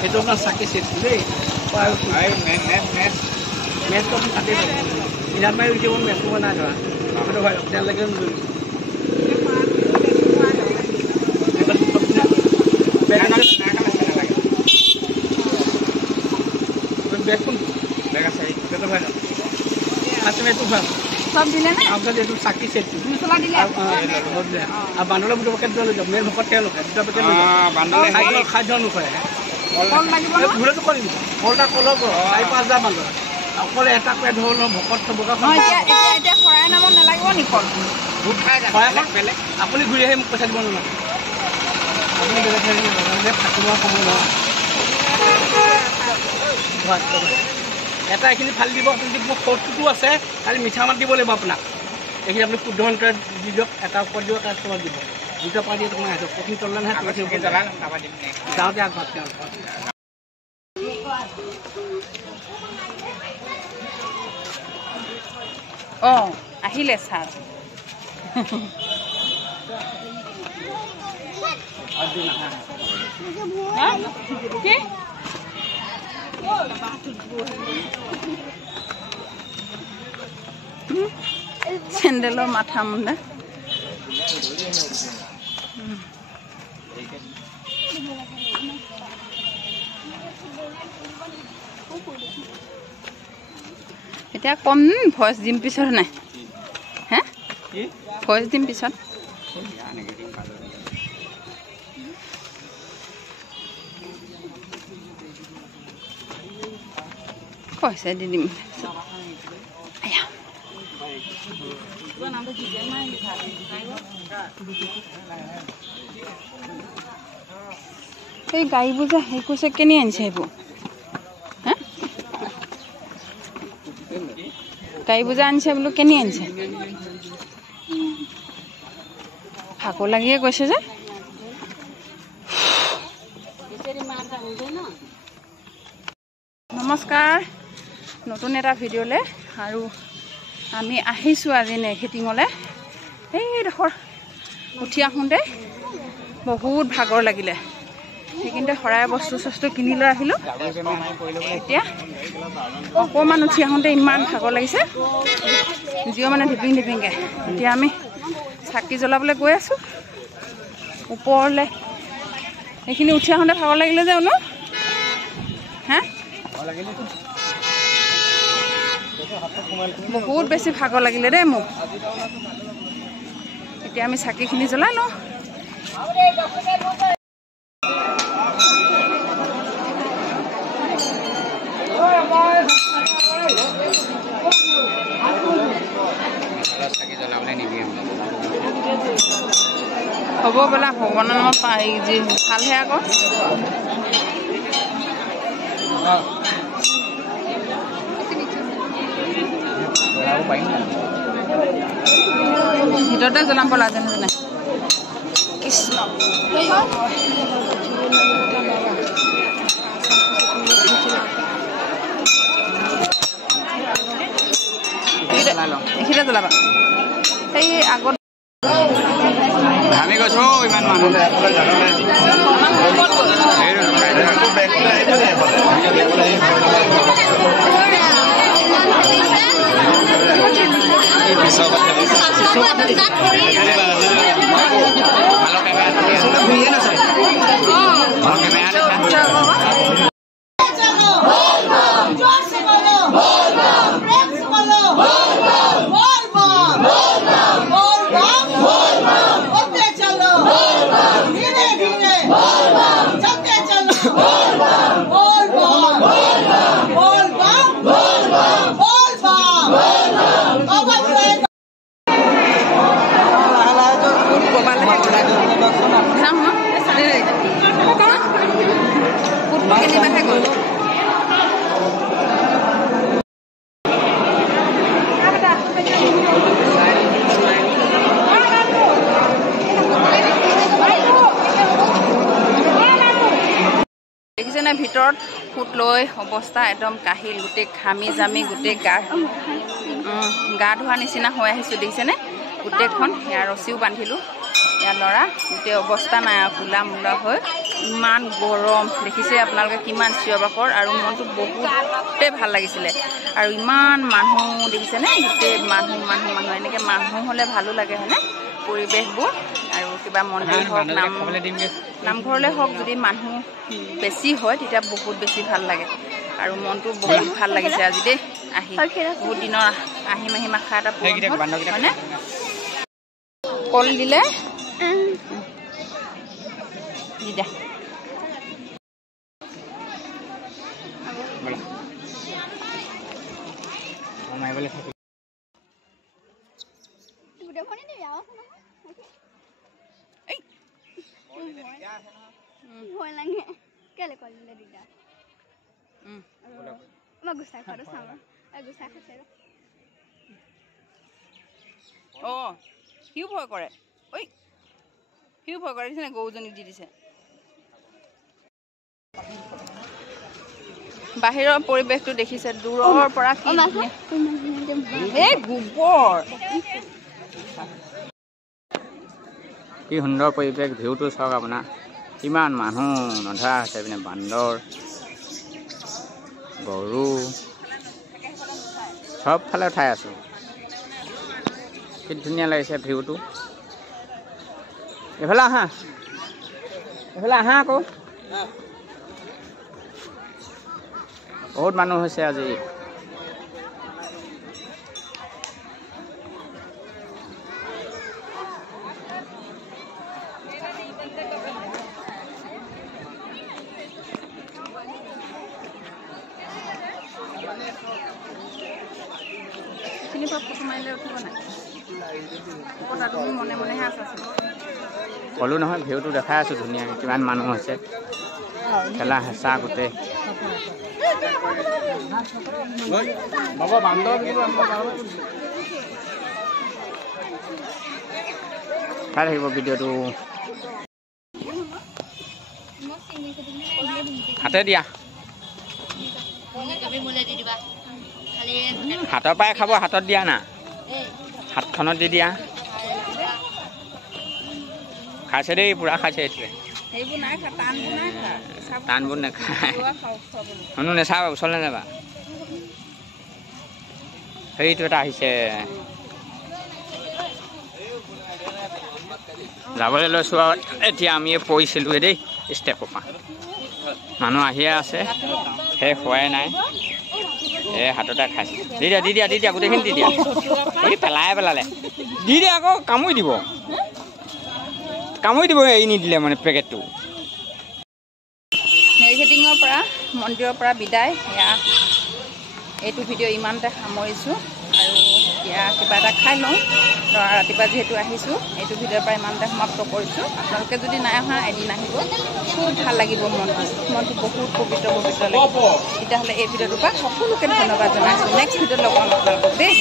সেইটো আপোনাৰ চাকি চেটটো দেই মেচটো আপুনি কাটি দিব ইনাত মাৰি উঠিব মেচটো নাই ধৰা সেইটো হয় তেল লাগে বেগ কোনটো বেগ আছে সেইটো হয় আছে এইটো ভাল সব দিলে না আপনার যেটো চাকি সেটটো মছলা দিলে আর বান্দলে বুটো পকেট লৈ যাব মেল ভকত তেল দুটা পকেট লৈ বান্দলে খাদ্য নকৰে কল লাগিব না ঘুৰে তো কৰিম কলটা কলক 4-5 বান্দল অকলে এটা কে ধৰল ভকত বকা হয় এতিয়া খৰাই নাম নালাগিব নি কল ভুট খাই বেলে আপুনি ঘুৰি আহি মোক পইচা দিব নালাগে আপুনি বেলে খাই ফাটিব সময় নহয় এটা এইখিনি ফালি দিব আপুনি মোক ফৰ্টটো আছে খালি মিঠা মাত দিব লাগিব আপোনাক এইখিনি আপুনি শুদ্ধ অন্তৰে দি দিয়ক এটা ওপৰত দিব এটা তলত দিব দুটা পা দিয়ে তোমাৰ আহিব প্ৰথম তললে নহয় তুমি জ্বলান তাপা দিম যাওঁতে আগভাত তেওঁ আহিলে ছাৰ কি চেন্ডেলৰ মাথা মুণ্ডা এতিয়া কম ভইচ দিম পিছত নাই হে ভইচ দিম পিছত কৈছে দি দিম এই গাড়ীবোৰ যে সেই কৈছে কেনে আনিছে সেইবোৰ হে গাড়ীবোৰ যে আনিছে বোলো কেনে আনিছে ভাগৰ লাগিয়ে কৈছে যে নমস্কাৰ নতুন এটা ভিডিঅ'লৈ আৰু আমি আহিছোঁ আজি নেঘেটিঙলৈ এইডোখৰ উঠি আহোঁতে বহুত ভাগৰ লাগিলে সেইখিনিতে শৰাই বস্তু চস্তু কিনি লৈ আহিলোঁ এতিয়া অকণমান উঠি আহোঁতে ইমান ভাগৰ লাগিছে জিঅ' মানে ধিপিং ধিপিংকৈ এতিয়া আমি চাকি জ্বলাবলৈ গৈ আছোঁ ওপৰলৈ এইখিনি উঠি আহোঁতে ভাগৰ লাগিলে যে অনু হা বহুত বেছি ভাগৰ লাগিলে দেই মোক এতিয়া আমি চাকিখিনি জ্বলাই লওঁ হ'ব বোলা ভগৱানৰ নামত পাই যি ভালহে আকৌ ভিতৰতে জ্বলাম বলা যেনে যেনে কৃষ্ণ এইখিনিতে জ্বলাবা এই আগত ঘামি গৈছো ইমান মানুহ ভিতৰত ফুট লৈ অৱস্থা একদম কাহিল গোটেই ঘামি জামি গোটেই গা ধোৱা নিচিনা হৈ আহিছোঁ দেখিছেনে গোটেইখন ইয়াৰ ৰছীও বান্ধিলোঁ ইয়াৰ ল'ৰা গোটেই অৱস্থা নাই কোলা মোলা হৈ ইমান গৰম দেখিছে আপোনালোকে কিমান চিঞৰ বাখৰ আৰু মনটো বহুতেই ভাল লাগিছিলে আৰু ইমান মানুহ দেখিছেনে গোটেই মানুহ এনেকৈ মানুহ হ'লে ভালো লাগে হয়নে পৰিৱেশবোৰ আৰু কিবা মন্দিৰ হওক নামঘৰলৈ হওক যদি মানুহ বেছি হয় তেতিয়া বহুত বেছি ভাল লাগে আৰু মনটো বহুত ভাল লাগিছে আজি দেই আহি বহুত দিনৰ আহিম আশা এটা হয়নে কল দিলে দিদা সিও ভয় কৰে ঐ সিও ভয় কৰে দিছে গৰুজনীক দি দিছে বাহিৰৰ পৰিৱেশটো দেখিছে দূৰৰ পৰা গোবৰ কি সুন্দৰ পৰিৱেশ ভিউটো চাওক আপোনাৰ কিমান মানুহ নধৰা আছে পিনে বান্দৰ গৰু চবফালে উঠাই আছোঁ কি ধুনীয়া লাগিছে ভিউটো এইফালে আহা আকৌ বহুত মানুহ হৈছে আজি ক'লো নহয় ভিউটো দেখাই আছোঁ ধুনীয়াকৈ কিমান মানুহ হৈছে ঠেলা হেঁচা গোটেই চাই থাকিব ভিডিঅ'টো হাতে দিয়া হাতৰ পৰাই খাব হাতত দিয়া না হাতখনত দি দিয়া খাইছে দেই পুৰা খাইছে এইটোৱে টানবোৰ নাখায় শুনো নেচাবা ওচৰলৈ নাযাবা সেইটো এটা আহিছে যাবলৈ লৈছোঁ আৰু এতিয়া আমি পৰিছিলোঁ দেই ষ্টেপৰ পৰা মানুহ আহিয়ে আছে শেষ হোৱাই নাই এই হাততে খাইছে দি দিয়া গোটেইখিনি দি দিয়া এই পেলালে দি দিয়া আকৌ কামুৰি দিব এৰি নিদিলে মানে পেকেটটো নেৰিখেটিঙৰ পৰা মন্দিৰৰ পৰা বিদায় এয়া এইটো ভিডিঅ' ইমানতে সামৰিছোঁ আৰু এতিয়া কিবা এটা খাই লওঁ ৰাতিপুৱা যিহেতু আহিছোঁ এইটো ভিডিঅ'ৰ পৰা ইমানতে সমাপ্ত কৰিছোঁ আপোনালোকে যদি নাই অহা এদিন আহিব খুব ভাল লাগিব মনটো বহুত পবিত্ৰ লাগিব তেতিয়াহ'লে এই ভিডিঅ'টোৰ পৰা সকলোকে ধন্যবাদ জনাইছোঁ নেক্সট ভিডিঅ'ত লগ পাম আপোনালোকক দেই